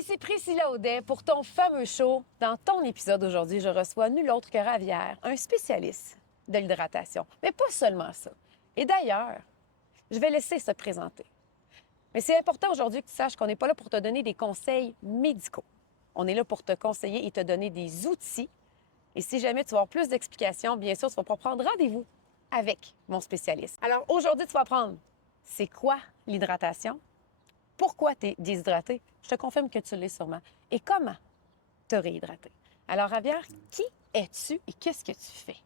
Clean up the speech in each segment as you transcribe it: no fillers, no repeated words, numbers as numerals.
Ici Priscilla Audet pour ton fameux show. Dans ton épisode aujourd'hui, je reçois nul autre que Ravière, un spécialiste de l'hydratation. Mais pas seulement ça. Et d'ailleurs, je vais laisser se présenter. Mais c'est important aujourd'hui que tu saches qu'on n'est pas là pour te donner des conseils médicaux. On est là pour te conseiller et te donner des outils. Et si jamais tu veux avoir plus d'explications, bien sûr, tu vas pouvoir prendre rendez-vous avec mon spécialiste. Alors aujourd'hui, tu vas apprendre c'est quoi l'hydratation, pourquoi tu es déshydraté, je te confirme que tu l'es sûrement, et comment te réhydrater. Alors Ravière, qui es-tu et qu'est-ce que tu fais?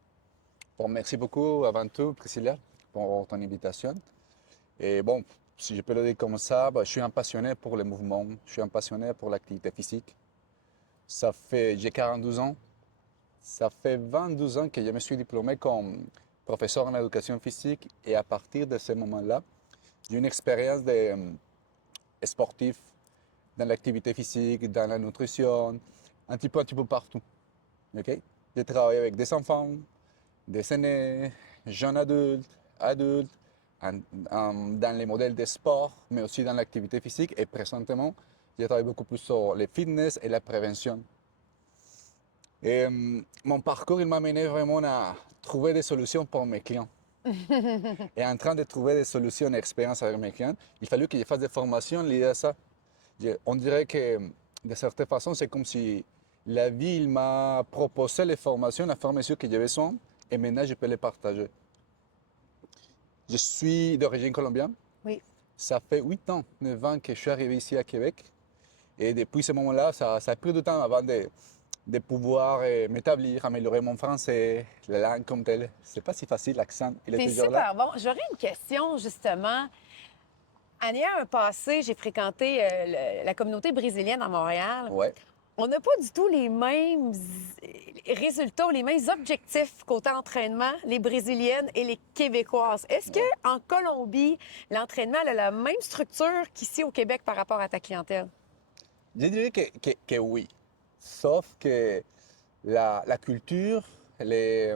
Bon, merci beaucoup avant tout, Priscilla, pour ton invitation. Et bon, si je peux le dire comme ça, je suis un passionné pour le mouvement, je suis un passionné pour l'activité physique. J'ai 42 ans, ça fait 22 ans que je me suis diplômé comme professeur en éducation physique et à partir de ce moment-là, j'ai une expérience de sportif dans l'activité physique, dans la nutrition, un petit peu partout. Ok? J'ai travaillé avec des enfants, des aînés, jeunes adultes, dans les modèles de sport, mais aussi dans l'activité physique. Et présentement, je travaille beaucoup plus sur le fitness et la prévention. Et mon parcours, il m'a amené vraiment à trouver des solutions pour mes clients. Et en train de trouver des solutions et expériences avec mes clients, il fallut que je fasse des formations liées à ça. On dirait que, de certaine façon, c'est comme si la vie il m'a proposé les formations, la formation que j'avais besoin, et maintenant je peux les partager. Je suis d'origine colombienne. Oui. Ça fait 8 ans, 9 ans que je suis arrivé ici à Québec. Et depuis ce moment-là, ça a pris du temps avant de pouvoir m'établir, améliorer mon français, la langue comme telle. C'est pas si facile, l'accent, il est T'es toujours là. super bon. J'aurais une question, justement. En ayant un passé, j'ai fréquenté la communauté brésilienne à Montréal. Ouais. On n'a pas du tout les mêmes résultats, les mêmes objectifs côté entraînement, les Brésiliennes et les Québécoises. Est-ce que en Colombie, l'entraînement a la même structure qu'ici au Québec par rapport à ta clientèle? Je dirais que oui. Sauf que la culture, les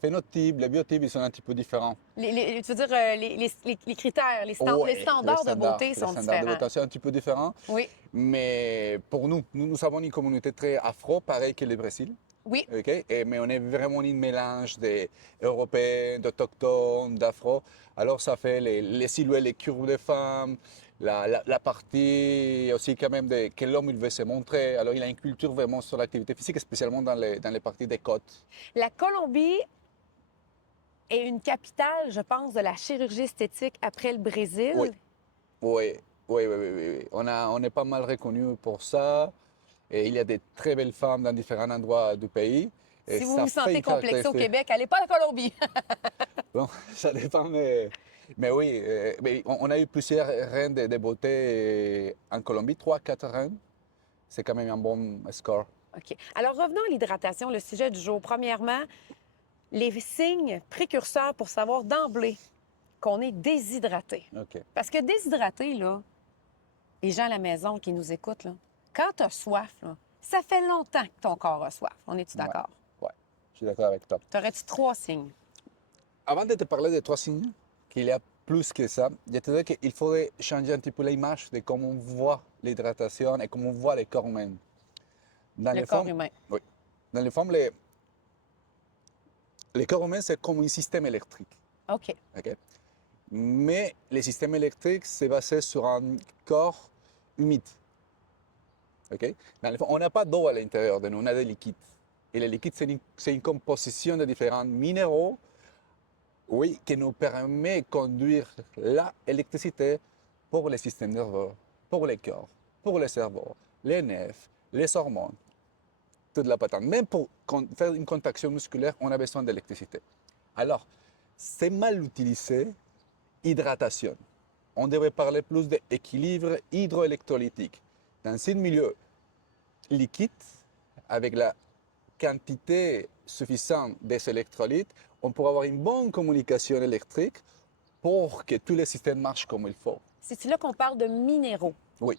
phénotypes, les biotypes, ils sont un petit peu différents. Tu veux dire, les critères, les Ouais, standards de beauté les sont standards de différents. beauté sont un petit peu différents. Oui, Mais pour nous avons une communauté très afro, pareil que le Brésil. oui. Ok. Mais on est vraiment un mélange d'Européens, d'Autochtones, d'Afro. Alors ça fait les silhouettes, les curves des femmes, la partie aussi quand même que l'homme il veut se montrer. Alors il a une culture vraiment sur l'activité physique, spécialement dans les parties des côtes. La Colombie est une capitale, je pense, de la chirurgie esthétique après le Oui, Brésil. oui, oui. On est pas mal reconnu pour ça. Et il y a des très belles femmes dans différents endroits du pays. Et Si vous ça vous fait sentez une complexé au caractéristique. Québec, allez pas à la Colombie. Bon, ça dépend, mais oui, mais on a eu plusieurs reines de beauté en Colombie, 3, 4 reines. C'est quand même un bon score. OK. Alors, revenons à l'hydratation, le sujet du jour. Premièrement, les signes précurseurs pour savoir d'emblée qu'on est déshydraté. OK. Parce que déshydraté, là, les gens à la maison qui nous écoutent, là, quand tu as soif, là, ça fait longtemps que ton corps a soif. On est-tu Ouais, d'accord? ouais, je suis d'accord avec toi. T'aurais-tu 3 signes? Avant de te parler des 3 signes, qu'il y a plus que ça, je te dis qu'il faudrait changer un petit peu l'image de comment on voit l'hydratation et comment on voit le corps humain. Dans Le les corps femmes, humain. oui. Dans les femmes, le corps humain, c'est comme un système électrique. OK. Ok. Mais le système électrique, c'est basé sur un corps humide. Ok. Dans les femmes, on n'a pas d'eau à l'intérieur de nous, on a des liquides. Et les liquides, c'est une composition de différents minéraux, oui, qui nous permet de conduire l'électricité pour le système nerveux, pour le cœur, pour le cerveau, les nerfs, les hormones, toute la patente. Même pour faire une contraction musculaire, on a besoin d'électricité. Alors, c'est mal utilisé, hydratation. On devrait parler plus d'équilibre hydroélectrolytique. Dans un milieu liquide, avec la quantité suffisante des électrolytes, on pourra avoir une bonne communication électrique pour que tous les systèmes marchent comme il faut. C'est là qu'on parle de minéraux. Oui,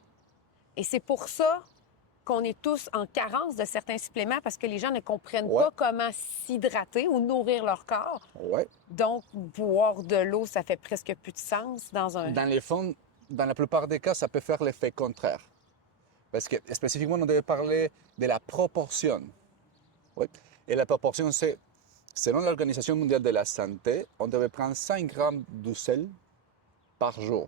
Et c'est pour ça qu'on est tous en carence de certains suppléments parce que les gens ne comprennent ouais, pas comment s'hydrater ou nourrir leur corps. ouais. Donc, boire de l'eau, ça fait presque plus de sens dans un... Dans les fonds, dans la plupart des cas, ça peut faire l'effet contraire. Parce que spécifiquement, on devait parler de la proportion. Oui. Et la proportion, c'est, selon l'Organisation mondiale de la santé, on devait prendre 5 grammes de sel par jour.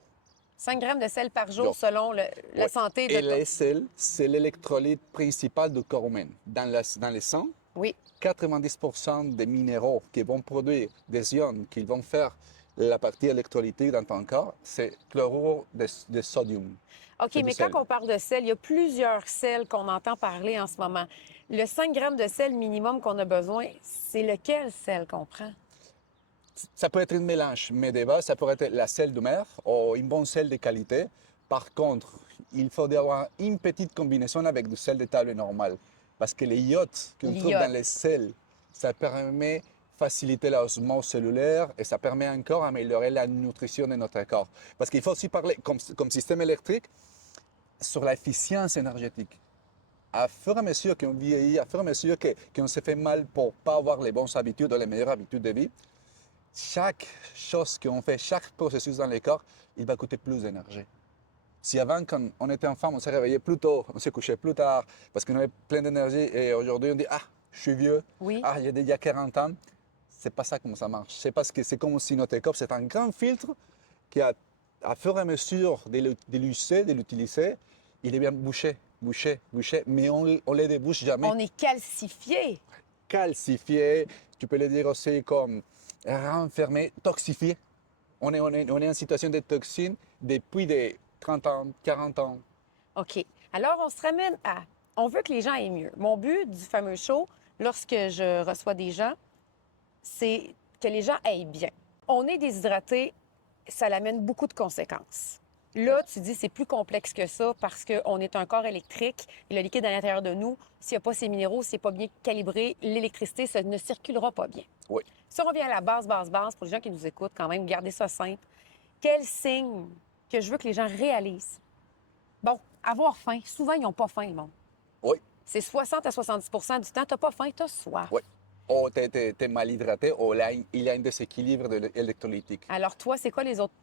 5 grammes de sel par jour Jour. selon la Oui. santé de Et ton... le sel, c'est l'électrolyte principal du corps humain. Dans le sang, Oui. 90% des minéraux qui vont produire des ions, qui vont faire la partie électrolytique dans ton corps, c'est chlorure de sodium. OK, C'est du mais quand sel. on parle de sel, il y a plusieurs sels qu'on entend parler en ce moment. Le 5 grammes de sel minimum qu'on a besoin, c'est lequel sel qu'on prend? Ça peut être un mélange, mais de base, ça pourrait être la sel de mer ou une bonne sel de qualité. Par contre, il faut avoir une petite combinaison avec du sel de table normal. Parce que les iodes qu'on trouve dans L'iode. les sels, ça permet de faciliter l'osmose cellulaire et ça permet encore d'améliorer la nutrition de notre corps. Parce qu'il faut aussi parler, comme système électrique, sur l'efficience énergétique. À fur et à mesure qu'on vieillit, à fur et à mesure qu'on se fait mal pour ne pas avoir les bonnes habitudes ou les meilleures habitudes de vie, chaque chose qu'on fait, chaque processus dans le corps, il va coûter plus d'énergie. Si avant, quand on était enfant, on se réveillait plus tôt, on se couchait plus tard, parce qu'on avait plein d'énergie, et aujourd'hui on dit, ah, je suis vieux, Oui. ah, il y a 40 ans, c'est pas ça comme ça marche. C'est parce que c'est comme si notre corps, c'est un grand filtre qui, à fur et à mesure de l'utiliser, il est bien bouché, bouché, bouché, mais on ne le débouche jamais. On est calcifié. Calcifié, tu peux le dire aussi comme renfermé, toxifié. On est en situation de toxine depuis des 30 ans, 40 ans. OK. Alors, on se ramène à... On veut que les gens aient mieux. Mon but du fameux show, lorsque je reçois des gens, c'est que les gens aillent bien. On est déshydraté, ça amène beaucoup de conséquences. Là, tu dis c'est plus complexe que ça parce qu'on est un corps électrique et le liquide à l'intérieur de nous, s'il n'y a pas ces minéraux, s'il n'est pas bien calibré, l'électricité, ça ne circulera pas bien. Oui. Si on revient à la base, pour les gens qui nous écoutent, quand même, gardez ça simple. Quel signe que je veux que les gens réalisent? Bon, avoir faim. Souvent, ils n'ont pas faim, le monde. Oui, C'est 60 à 70 du temps, tu n'as pas faim, tu as soif. oui. Ou tu es mal hydraté, ou là, il y a un déséquilibre électrolytique. Alors, toi, c'est quoi les autres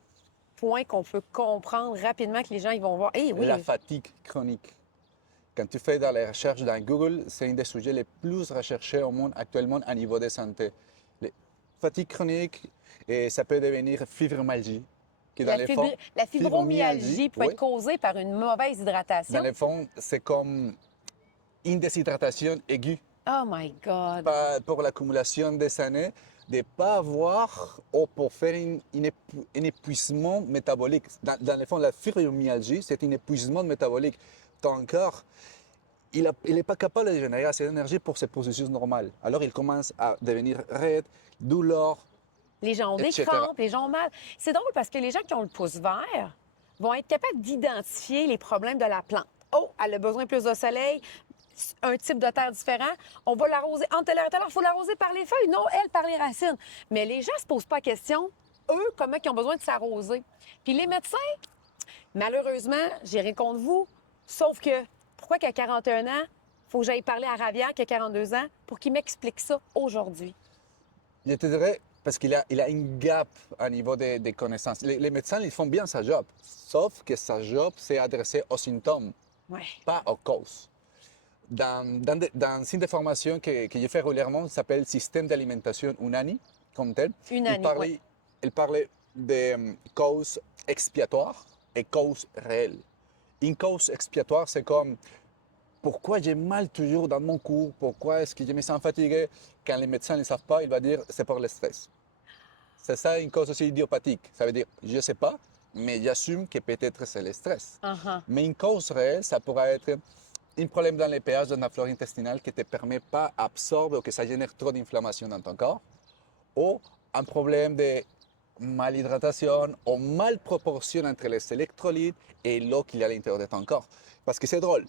points qu'on peut comprendre rapidement que les gens ils vont voir? Eh oui, La fatigue chronique. Quand tu fais dans les recherches dans Google, c'est un des sujets les plus recherchés au monde actuellement à niveau de santé. La fatigue chronique, et ça peut devenir fibromyalgie. Qui dans les fonds, la fibromyalgie peut oui. être causée par une mauvaise hydratation. Dans les fonds, c'est comme une déshydratation aiguë Oh my God! pour l'accumulation des années, de ne pas avoir ou pour faire un épuisement métabolique. Dans le fond, la fibromyalgie, c'est un épuisement métabolique. Ton corps, il n'est pas capable de générer assez d'énergie pour ce processus normal. Alors, il commence à devenir raide, douleur. Les gens ont des etc. crampes, les gens ont mal. C'est drôle parce que les gens qui ont le pouce vert vont être capables d'identifier les problèmes de la plante. Oh, elle a besoin de plus de soleil, un type de terre différent. On va l'arroser en telle heure, il faut l'arroser par les feuilles, non, elle par les racines. Mais les gens ne se posent pas la question, eux, comment ils ont besoin de s'arroser. Puis les médecins, malheureusement, j'ai rien contre vous, sauf que pourquoi qu'à 41 ans, il faut que j'aille parler à Ravière qui a 42 ans pour qu'il m'explique ça aujourd'hui? Je te dirais, parce qu'il a une gap au niveau des connaissances. Les médecins, ils font bien sa job, sauf que sa job, c'est adressé aux symptômes, Ouais. pas aux causes. Dans une des formations que je fais régulièrement, ça s'appelle Système d'alimentation UNANI, comme tel. UNANI, oui. Il parlait de causes expiatoires et causes réelles. Une cause expiatoire, c'est comme pourquoi j'ai mal toujours dans mon cou, pourquoi est-ce que je me sens fatigué. Quand les médecins ne le savent pas, il va dire c'est pour le stress. C'est ça une cause aussi idiopathique. Ça veut dire je ne sais pas, mais j'assume que peut-être c'est le stress. Uh-huh. Mais une cause réelle, ça pourrait être un problème dans les pH de la flore intestinale qui ne te permet pas d'absorber ou que ça génère trop d'inflammation dans ton corps, ou un problème de malhydratation ou malproportion entre les électrolytes et l'eau qu'il y a à l'intérieur de ton corps. Parce que c'est drôle.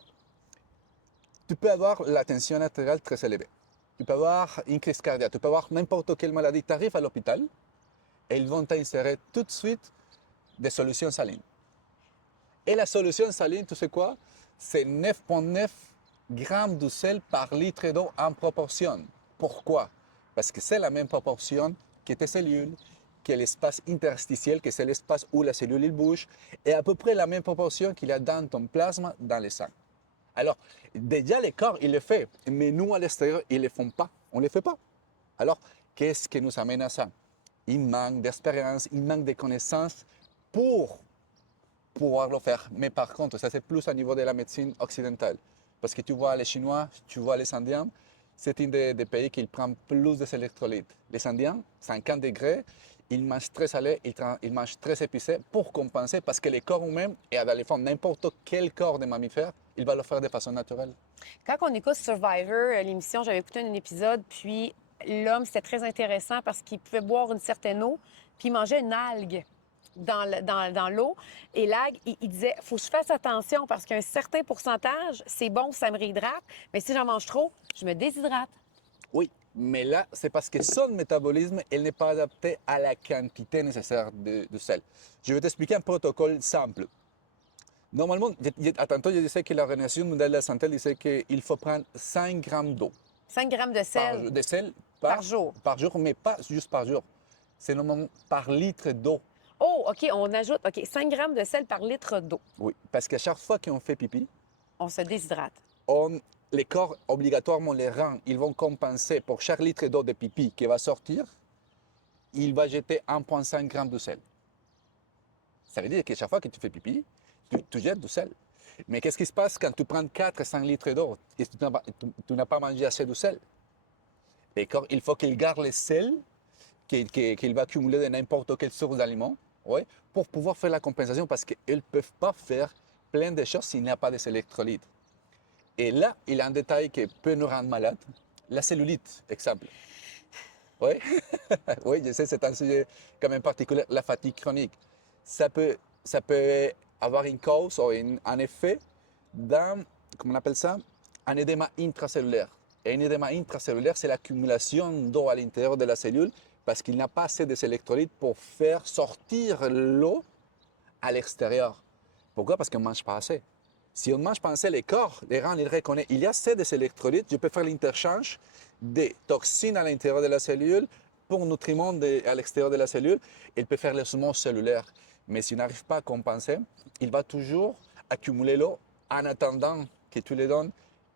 Tu peux avoir la tension artérielle très élevée. Tu peux avoir une crise cardiaque. Tu peux avoir n'importe quelle maladie. Tu arrives à l'hôpital et ils vont t'insérer tout de suite des solutions salines. Et la solution saline, tu sais quoi? C'est 9,9 grammes de sel par litre d'eau en proportion. Pourquoi? Parce que c'est la même proportion que tes cellules, que l'espace interstitiel, que c'est l'espace où la cellule il bouge, et à peu près la même proportion qu'il y a dans ton plasma, dans le sang. Alors, déjà, les corps, ils le font, mais nous, à l'extérieur, ils ne le font pas. On ne le fait pas. Alors, qu'est-ce qui nous amène à ça? Il manque d'expérience, il manque de connaissances pour pouvoir le faire. Mais par contre, ça, c'est plus au niveau de la médecine occidentale. Parce que tu vois les Chinois, tu vois les Indiens, c'est un des pays qui prend plus d'électrolytes. Les Indiens, 50 degrés, ils mangent très salé, ils mangent très épicé pour compenser parce que le corps humain, et dans les fonds, n'importe quel corps de mammifère, il va le faire de façon naturelle. Quand on écoute Survivor, l'émission, j'avais écouté un épisode, puis l'homme, c'était très intéressant parce qu'il pouvait boire une certaine eau, puis il mangeait une algue dans l'eau. Et l'algue, il disait, faut que je fasse attention parce qu'un certain pourcentage, c'est bon, ça me réhydrate, mais si j'en mange trop, je me déshydrate. Oui, mais là, c'est parce que son métabolisme, il n'est pas adapté à la quantité nécessaire de sel. Je vais t'expliquer un protocole simple. Normalement, à tantôt, je disais que l'Organisation mondiale de la santé disait qu'il faut prendre 5 grammes d'eau 5 grammes de sel de sel par jour. par jour, mais pas juste par jour. C'est normalement par litre d'eau. Oh, OK, on ajoute 5 grammes de sel par litre d'eau. Oui, parce qu'à chaque fois qu'on fait pipi, On se déshydrate. les corps, obligatoirement, les reins, ils vont compenser pour chaque litre d'eau de pipi qui va sortir, il va jeter 1,5 g de sel. Ça veut dire que chaque fois que tu fais pipi, tu jettes du sel. Mais qu'est-ce qui se passe quand tu prends 4 5 litres d'eau et tu n'as pas mangé assez de sel? Les corps, il faut qu'il garde le sel qu'il va accumuler de n'importe quelle source d'aliments, ouais, pour pouvoir faire la compensation parce qu'ils ne peuvent pas faire plein de choses s'il n'y a pas des électrolytes. Et là, il y a un détail qui peut nous rendre malade, la cellulite, exemple. Oui, oui, je sais, c'est un sujet quand même particulier, la fatigue chronique. Ça peut avoir une cause ou un effet d'un, comment on appelle ça, un édéma intracellulaire. Et un édéma intracellulaire, c'est l'accumulation d'eau à l'intérieur de la cellule parce qu'il n'a pas assez d'électrolytes pour faire sortir l'eau à l'extérieur. Pourquoi? Parce qu'on ne mange pas assez. Si on ne mange pas assez, les corps, les reins, ils reconnaissent il y a assez d'électrolytes, je peux faire l'interchange des toxines à l'intérieur de la cellule pour nutriments à l'extérieur de la cellule. Il peut faire l'osmose cellulaire. Mais s'il n'arrive pas à compenser, il va toujours accumuler l'eau en attendant que tu lui donnes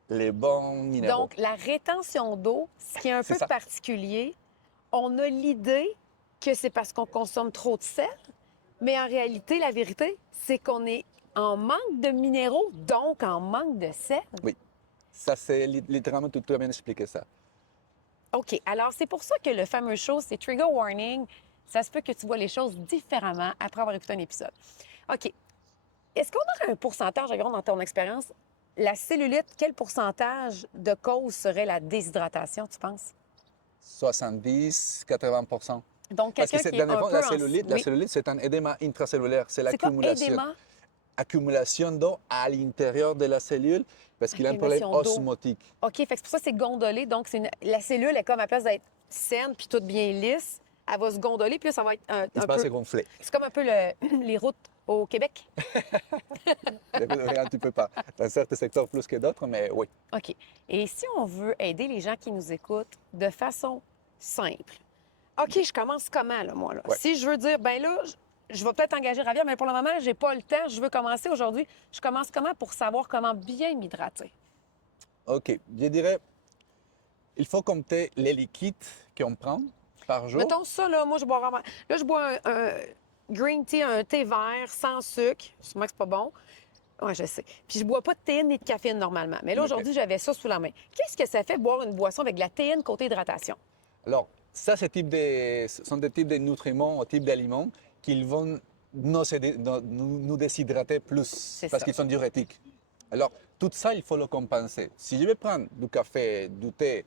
les bons minéraux. Donc, la rétention d'eau, ce qui est un C'est peu ça. particulier, on a l'idée que c'est parce qu'on consomme trop de sel, mais en réalité, la vérité, c'est qu'on est en manque de minéraux, donc en manque de sel. Oui, ça c'est littéralement, tu as bien expliqué ça. OK. Alors, c'est pour ça que le fameux show, c'est Trigger Warning. Ça se peut que tu vois les choses différemment après avoir écouté un épisode. OK. Est-ce qu'on aurait un pourcentage, regarde, dans ton expérience, la cellulite, quel pourcentage de cause serait la déshydratation, tu penses? 70-80%. Donc, Parce que quelqu'un c'est qui est dans le un fond, peu la cellulite, Oui. c'est un édéma intracellulaire. C'est C'est quoi, l'accumulation. édéma? Accumulation d'eau à l'intérieur de la cellule parce qu'il a un problème Accumulation d'eau. osmotique. OK, fait que c'est pour ça que c'est gondolé. Donc, la cellule est comme à place d'être saine puis toute bien lisse, elle va se gondoler, puis là, ça va être Il se un passe peu... gonfler. C'est comme un peu les routes au Québec. Un petit peu pas. Dans certains secteurs plus que d'autres, mais oui. OK. Et si on veut aider les gens qui nous écoutent de façon simple, OK, je commence comment, là, moi? Là? Ouais. Si je veux dire, ben là, je vais peut-être engager Ravia, mais pour le moment, j'ai pas le temps, je veux commencer aujourd'hui. Je commence comment pour savoir comment bien m'hydrater? OK. Je dirais, il faut compter les liquides qu'on prend par jour. Mettons ça, là, moi, je bois vraiment... Là, je bois un green tea, un thé vert sans sucre. Sûrement que c'est pas bon. Oui, je sais. Puis je bois pas de théine ni de caféine normalement. Mais là, OK. aujourd'hui, j'avais ça sous la main. Qu'est-ce que ça fait boire une boisson avec de la théine côté hydratation? Alors, ça, ce sont des types de nutriments, ou types d'aliments qui vont nous déshydrater plus parce ça. qu'ils sont diurétiques. Alors, tout ça, il faut le compenser. Si je vais prendre du café, du thé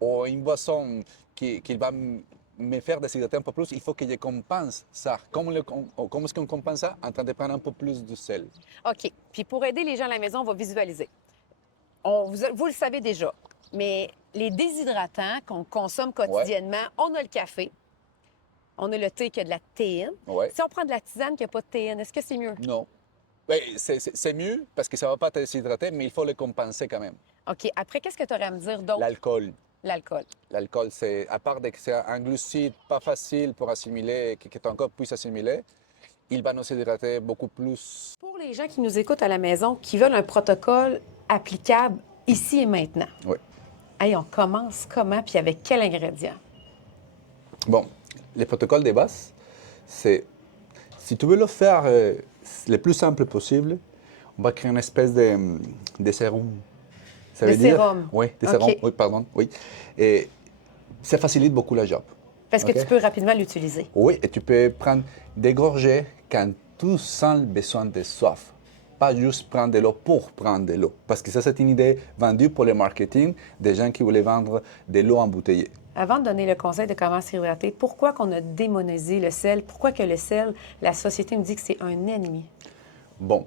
ou une boisson qui va me faire déshydrater un peu plus, il faut que je compense ça. Comment est-ce qu'on compense ça? En train de prendre un peu plus de sel. OK. Puis pour aider les gens à la maison, on va visualiser. Vous le savez déjà, mais les déshydratants qu'on consomme quotidiennement, on a le café, on a le thé qui a de la théine. Ouais. Si on prend de la tisane qui n'a pas de théine, est-ce que c'est mieux? Non. Ben, c'est mieux parce que ça ne va pas te déshydrater, mais il faut le compenser quand même. OK. Après, qu'est-ce que tu aurais à me dire d'autre? L'alcool. L'alcool. L'alcool, c'est, à part que c'est un glucide pas facile pour assimiler, que ton corps puisse assimiler, il va nous hydrater beaucoup plus. Pour les gens qui nous écoutent à la maison, qui veulent un protocole applicable ici et maintenant. Oui. Hey, on commence comment, puis avec quel ingrédient? Bon, les protocoles de base, c'est, si tu veux le faire le plus simple possible, on va créer une espèce de sérum. Ça De veut dire, sérum. oui, de OK. sérum, oui, pardon, oui. Et ça facilite beaucoup la job. Parce que OK? tu peux rapidement l'utiliser. Oui, et tu peux prendre des gorgées quand tu sens le besoin de soif. Pas juste prendre de l'eau pour prendre de l'eau. Parce que ça, c'est une idée vendue pour le marketing des gens qui voulaient vendre de l'eau embouteillée. Avant de donner le conseil de comment s'hydrater, pourquoi qu'on a démonisé le sel? Pourquoi que le sel, la société nous dit que c'est un ennemi? Bon,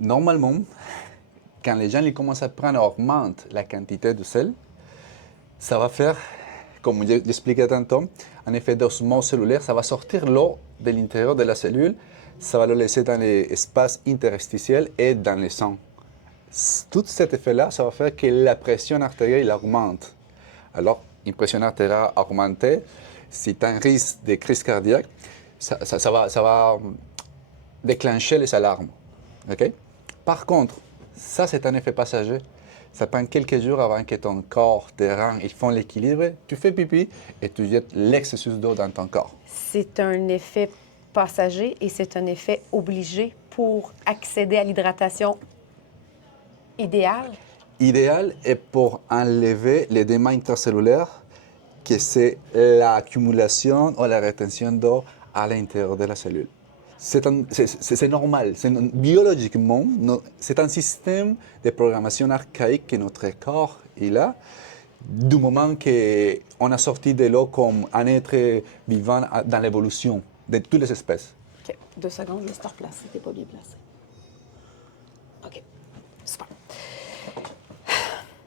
normalement, quand les gens ils commencent à prendre, augmente la quantité de sel, ça va faire, comme j'expliquais tantôt, un effet d'osmose cellulaire. Ça va sortir l'eau de l'intérieur de la cellule, ça va le laisser dans les espaces interstitiels et dans le sang. Tout cet effet-là, ça va faire que la pression artérielle augmente. Alors, une pression artérielle augmentée, si tu as un risque de crise cardiaque, ça va déclencher les alarmes. OK? Par contre, ça, c'est un effet passager. Ça prend quelques jours avant que ton corps, tes reins, ils font l'équilibre. Tu fais pipi et tu jettes l'excès d'eau dans ton corps. C'est un effet passager et c'est un effet obligé pour accéder à l'hydratation idéale. Idéal est pour enlever l'édéma intracellulaire, que c'est l'accumulation ou la rétention d'eau à l'intérieur de la cellule. C'est normal. Biologiquement, c'est un système de programmation archaïque que notre corps il a du moment qu'on a sorti de l'eau comme un être vivant dans l'évolution de toutes les espèces. OK. 2 secondes, je vais te replacer. T'es pas bien placé. OK. Super.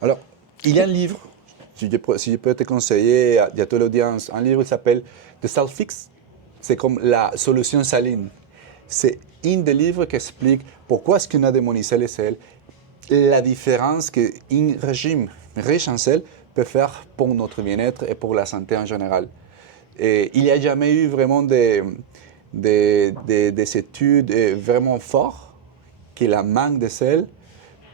Alors, il y a un livre, si je peux te conseiller à toute l'audience, un livre qui s'appelle The Salt Fix. C'est comme la solution saline. C'est un des livres qui explique pourquoi est-ce qu'on a démonisé les sels, la différence qu'un régime riche en sel peut faire pour notre bien-être et pour la santé en général. Et il n'y a jamais eu vraiment des études vraiment fortes que la manque de sel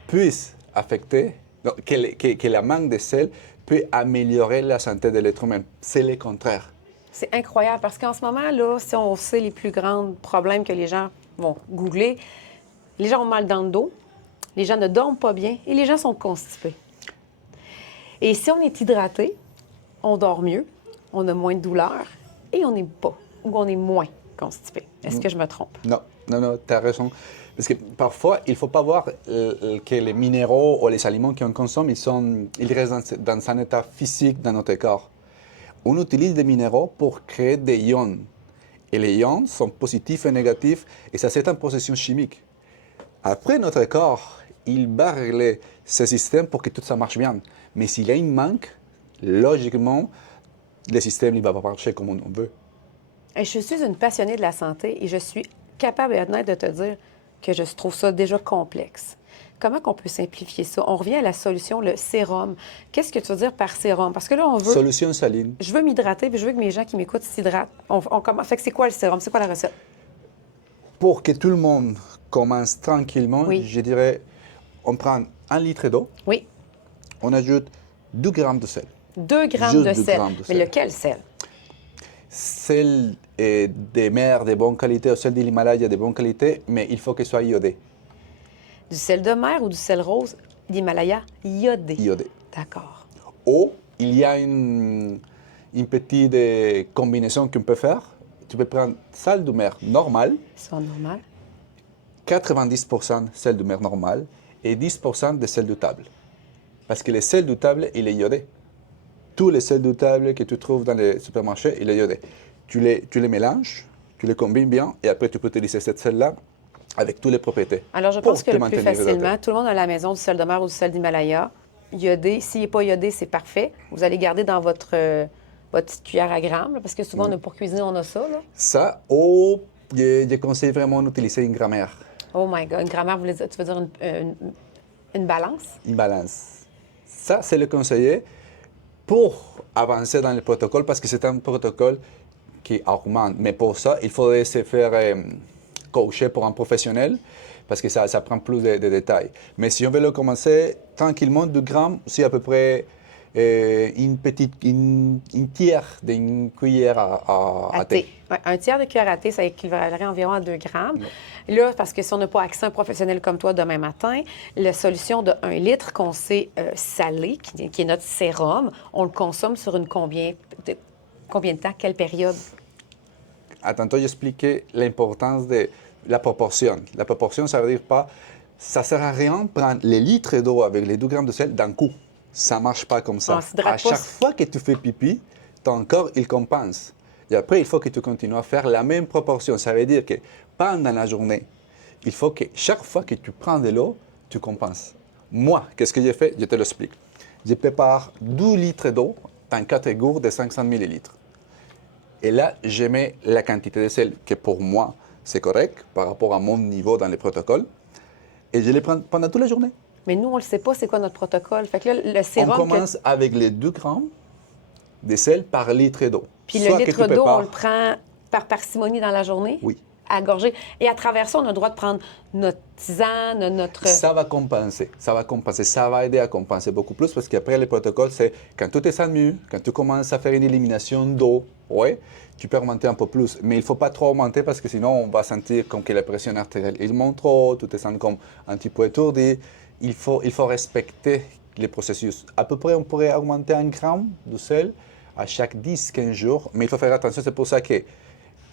puisse affecter, non, que la manque de sel peut améliorer la santé de l'être humain. C'est le contraire. C'est incroyable parce qu'en ce moment, là, si on sait les plus grands problèmes que les gens vont googler, les gens ont mal dans le dos, les gens ne dorment pas bien et les gens sont constipés. Et si on est hydraté, on dort mieux, on a moins de douleur et on n'est pas ou on est moins constipé. Est-ce que je me trompe? Non, tu as raison. Parce que parfois, il ne faut pas voir que les minéraux ou les aliments qu'on consomme, ils restent dans un état physique dans notre corps. On utilise des minéraux pour créer des ions. Et les ions sont positifs et négatifs, et ça, c'est une processus chimique. Après, notre corps, il va régler ce système pour que tout ça marche bien. Mais s'il y a un manque, logiquement, le système ne va pas marcher comme on veut. Et je suis une passionnée de la santé et je suis capable et honnête de te dire que je trouve ça déjà complexe. Comment qu'on peut simplifier ça? On revient à la solution, le sérum. Qu'est-ce que tu veux dire par sérum? Parce que là, on veut... Solution saline. Je veux m'hydrater, puis je veux que mes gens qui m'écoutent s'hydratent. Fait que c'est quoi le sérum? C'est quoi la recette? Pour que tout le monde commence tranquillement, Oui. je dirais, on prend 1 litre d'eau, Oui. on ajoute 2 grammes de sel. 2 grammes Juste de 2 sel. grammes de Mais sel. lequel sel? Sel des mers de bonne qualité ou sel de l'Himalaya de bonne qualité, mais il faut qu'il soit iodé. Du sel de mer ou du sel rose d'Himalaya iodé? Iodé. D'accord. Ou il y a une petite combinaison qu'on peut faire. Tu peux prendre sel de mer normal, Ils sont normaux. 90% sel de mer normal et 10% de sel de table. Parce que le sel de table, il est iodé. Tous les sels de table que tu trouves dans les supermarchés, il est iodé. Tu les mélanges, tu les combines bien et après tu peux utiliser cette sel-là avec toutes les propriétés. Alors, je pour pense que te le plus maintenir facilement, hydraté. tout le monde a à la maison du sel de mer ou du sel d'Himalaya. Iodé. S'il n'est pas iodé, c'est parfait. Vous allez garder dans votre petite cuillère à grammes, là, parce que souvent, pour cuisiner, on a ça. Là. Ça, ou je conseille vraiment d'utiliser une grammaire, Oh my God. Une grammaire, tu veux dire une balance? une balance. Ça, c'est le conseiller pour avancer dans le protocole parce que c'est un protocole qui augmente. Mais pour ça, il faudrait se faire coacher pour un professionnel parce que ça prend plus de détails. Mais si on veut le commencer tranquillement, 2 grammes, c'est à peu près une tiers d'une cuillère à thé. Ouais, un tiers de cuillère à thé, ça équivalerait environ à 2 grammes. Ouais. Là, parce que si on n'a pas accès à un professionnel comme toi demain matin, la solution de 1 litre qu'on sait salé, qui est notre sérum, on le consomme sur combien de temps, quelle période? À tantôt, j'expliquais l'importance de la proportion. La proportion, ça veut dire pas, ça sert à rien de prendre les litres d'eau avec les 2 grammes de sel d'un coup. Ça ne marche pas comme ça. On s'hydrate À chaque fois que tu fais pipi, ton corps, il compense. Et après, il faut que tu continues à faire la même proportion. Ça veut dire que pendant la journée, il faut que chaque fois que tu prends de l'eau, tu compenses. Moi, qu'est-ce que j'ai fait? Je te l'explique. Je prépare 2 litres d'eau dans 4 gourdes de 500 millilitres. Et là, je mets la quantité de sel que pour moi, c'est correct par rapport à mon niveau dans les protocoles. Et je les prends pendant toute la journée. Mais nous, on ne le sait pas, c'est quoi notre protocole. Fait que là, le On sérum... commence avec les 2 grammes de sel par litre d'eau. Puis Soit le que litre tu d'eau, on prépares- le prend par parcimonie dans la journée? Oui. À gorger. Et à travers ça, on a le droit de prendre notre tisane, notre... Ça va compenser. Ça va compenser. Ça va aider à compenser beaucoup plus parce qu'après, le protocole, c'est quand tout est sent mieux, quand tu commences à faire une élimination d'eau, ouais, tu peux augmenter un peu plus. Mais il ne faut pas trop augmenter parce que sinon, on va sentir comme que la pression artérielle il monte trop, tout est sent comme un petit peu étourdi. Il faut respecter les processus. À peu près, on pourrait augmenter 1 gramme de sel à chaque 10-15 jours, mais il faut faire attention. C'est pour ça que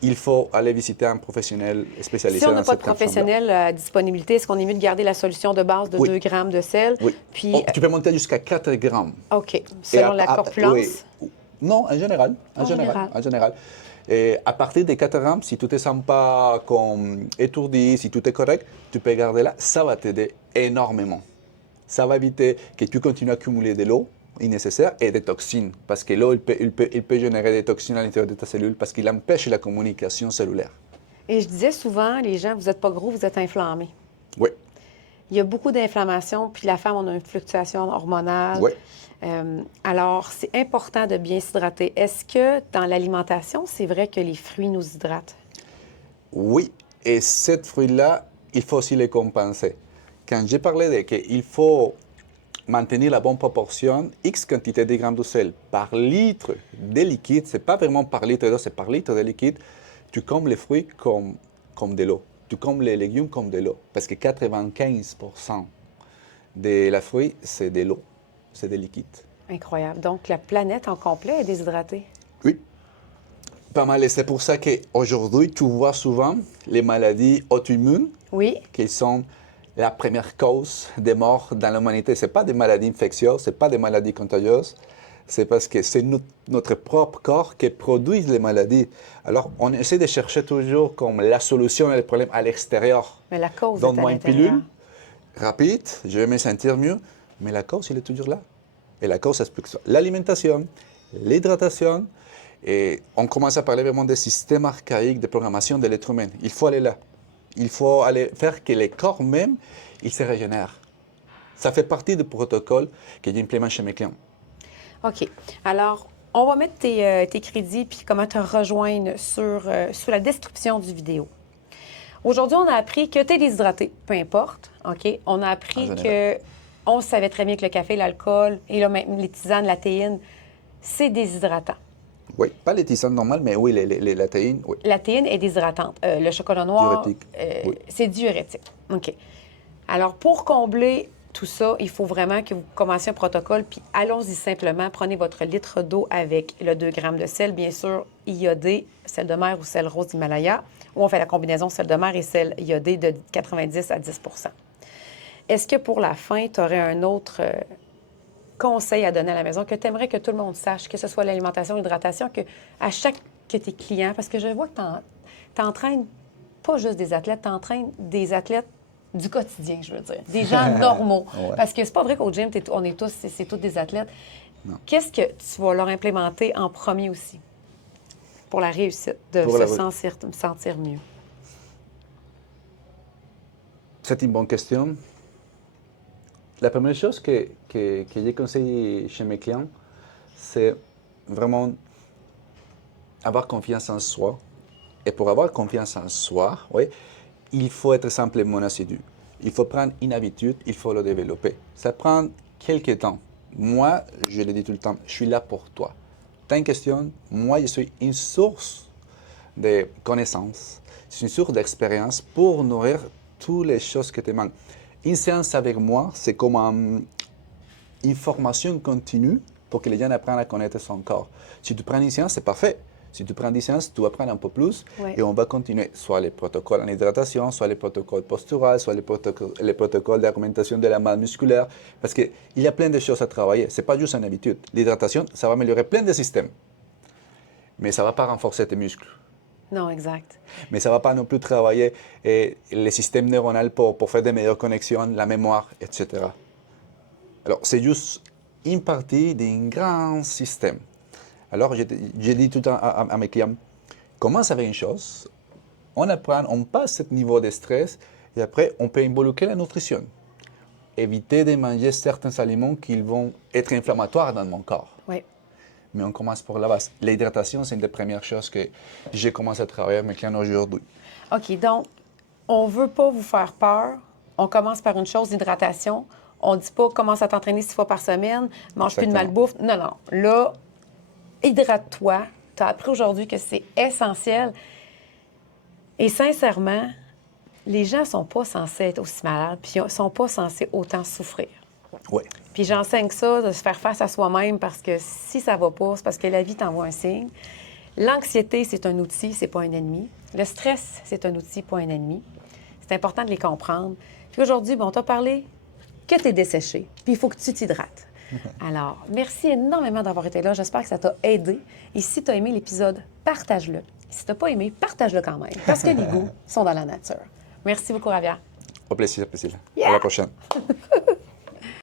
il faut aller visiter un professionnel spécialisé Si on dans n'a pas de cette professionnel à disponibilité, est-ce qu'on est mieux de garder la solution de base de Oui. 2 grammes de sel? Oui. Puis, Oh, tu peux monter jusqu'à 4 grammes. OK. Selon la corpulence? Oui. Non, en général. En général. Et à partir des 4 grammes, si tu ne te sens pas comme étourdi, si tout est correct, tu peux garder là. Ça va t'aider énormément. Ça va éviter que tu continues à accumuler de l'eau nécessaire et des toxines. Parce que l'eau, il peut générer des toxines à l'intérieur de ta cellule parce qu'il empêche la communication cellulaire. Et je disais souvent, les gens, vous n'êtes pas gros, vous êtes inflammés. Oui. Il y a beaucoup d'inflammation, puis la femme, on a une fluctuation hormonale. Oui. Alors, c'est important de bien s'hydrater. Est-ce que dans l'alimentation, c'est vrai que les fruits nous hydratent? Oui. Et ces fruits-là, il faut aussi les compenser. Quand j'ai parlé de qu'il faut maintenir la bonne proportion, X quantité de grammes de sel par litre de liquide, ce n'est pas vraiment par litre d'eau, c'est par litre de liquide, tu combles les fruits comme de l'eau. Tu combles les légumes comme de l'eau. Parce que 95% de la fruit, c'est de l'eau, c'est des liquides. Incroyable. Donc, la planète en complet est déshydratée. Oui, pas mal. Et c'est pour ça qu'aujourd'hui, tu vois souvent les maladies auto-immunes, Oui. qui sont la première cause des morts dans l'humanité. Ce n'est pas des maladies infectieuses, ce n'est pas des maladies contagieuses, c'est parce que c'est notre propre corps qui produit les maladies. Alors, on essaie de chercher toujours comme la solution et le problème à l'extérieur. Mais la cause est à Donne-moi une l'intérieur. pilule rapide, je vais me sentir mieux, mais la cause, elle est toujours là. Et la cause explique ça. L'alimentation, l'hydratation, et on commence à parler vraiment des systèmes archaïques de programmation de l'être humain. Il faut aller là. Il faut aller faire que les corps même, ils se régénèrent. Ça fait partie du protocole que j'implémente chez mes clients. OK. Alors, on va mettre tes crédits puis comment te rejoindre sous la description du vidéo. Aujourd'hui, on a appris que tu es déshydraté, peu importe. OK? On a appris En que général. on savait très bien que le café, l'alcool et là, même les tisanes, la théine, c'est déshydratant. Oui, pas les tisanes normales, mais oui, la théine, oui. La théine est déshydratante. Le chocolat noir, Diurétique, oui. c'est diurétique. OK. Alors, pour combler tout ça, il faut vraiment que vous commenciez un protocole, puis allons-y simplement. Prenez votre litre d'eau avec le 2 grammes de sel, bien sûr, iodé, sel de mer ou sel rose d'Himalaya, ou on fait la combinaison sel de mer et sel iodé de 90 à 10 Est-ce que pour la fin, tu aurais un autre conseil à donner à la maison que tu aimerais que tout le monde sache, que ce soit l'alimentation, l'hydratation, que à chaque que tes clients, parce que je vois que tu entraînes pas juste des athlètes, tu entraînes des athlètes du quotidien, je veux dire, des gens normaux. Ouais. Parce que c'est pas vrai qu'au gym, on est tous, c'est tous des athlètes. Non. Qu'est-ce que tu vas leur implémenter en premier aussi pour la réussite, de Pour se sentir mieux? C'est une bonne question. La première chose que j'ai conseillé chez mes clients, c'est vraiment avoir confiance en soi. Et pour avoir confiance en soi, oui, il faut être simplement assidu. Il faut prendre une habitude, il faut le développer. Ça prend quelques temps. Moi, je le dis tout le temps, je suis là pour toi. Tu as une question, moi, je suis une source de connaissances, c'est une source d'expérience pour nourrir toutes les choses que tu manques. Une séance avec moi, c'est comme une formation continue pour que les gens apprennent à connaître son corps. Si tu prends une séance, c'est parfait. Si tu prends 10 séances, tu vas prendre un peu plus et on va continuer. Soit les protocoles en hydratation, soit les protocoles posturaux, soit les protocoles d'augmentation de la masse musculaire. Parce qu'il y a plein de choses à travailler. Ce n'est pas juste une habitude. L'hydratation, ça va améliorer plein de systèmes. Mais ça ne va pas renforcer tes muscles. Non, exact. Mais ça ne va pas non plus travailler les systèmes neuronaux pour faire de meilleures connexions, la mémoire, etc. Alors, c'est juste une partie d'un grand système. Alors, je dis tout le temps à mes clients, commence avec une chose, on apprend, on passe ce niveau de stress et après, on peut involucrer la nutrition. Éviter de manger certains aliments qui vont être inflammatoires dans mon corps. Oui. Mais on commence par la base. L'hydratation, c'est une des premières choses que j'ai commencé à travailler avec mes clients aujourd'hui. OK, donc, on ne veut pas vous faire peur. On commence par une chose, l'hydratation. On ne dit pas commence à t'entraîner 6 fois par semaine, mange plus de malbouffe. Non, non. Là, hydrate-toi. Tu as appris aujourd'hui que c'est essentiel. Et sincèrement, les gens ne sont pas censés être aussi malades, puis ils ne sont pas censés autant souffrir. Oui. Puis j'enseigne ça, de se faire face à soi-même, parce que si ça ne va pas, c'est parce que la vie t'envoie un signe. L'anxiété, c'est un outil, c'est pas un ennemi. Le stress, c'est un outil, pas un ennemi. C'est important de les comprendre. Puis aujourd'hui, on t'a parlé que tu es desséché, puis il faut que tu t'hydrates. Alors, merci énormément d'avoir été là. J'espère que ça t'a aidé. Et si tu as aimé l'épisode, partage-le. Si tu n'as pas aimé, partage-le quand même, parce que les goûts sont dans la nature. Merci beaucoup, Javier. Au plaisir, Priscilla. Yeah! À la prochaine.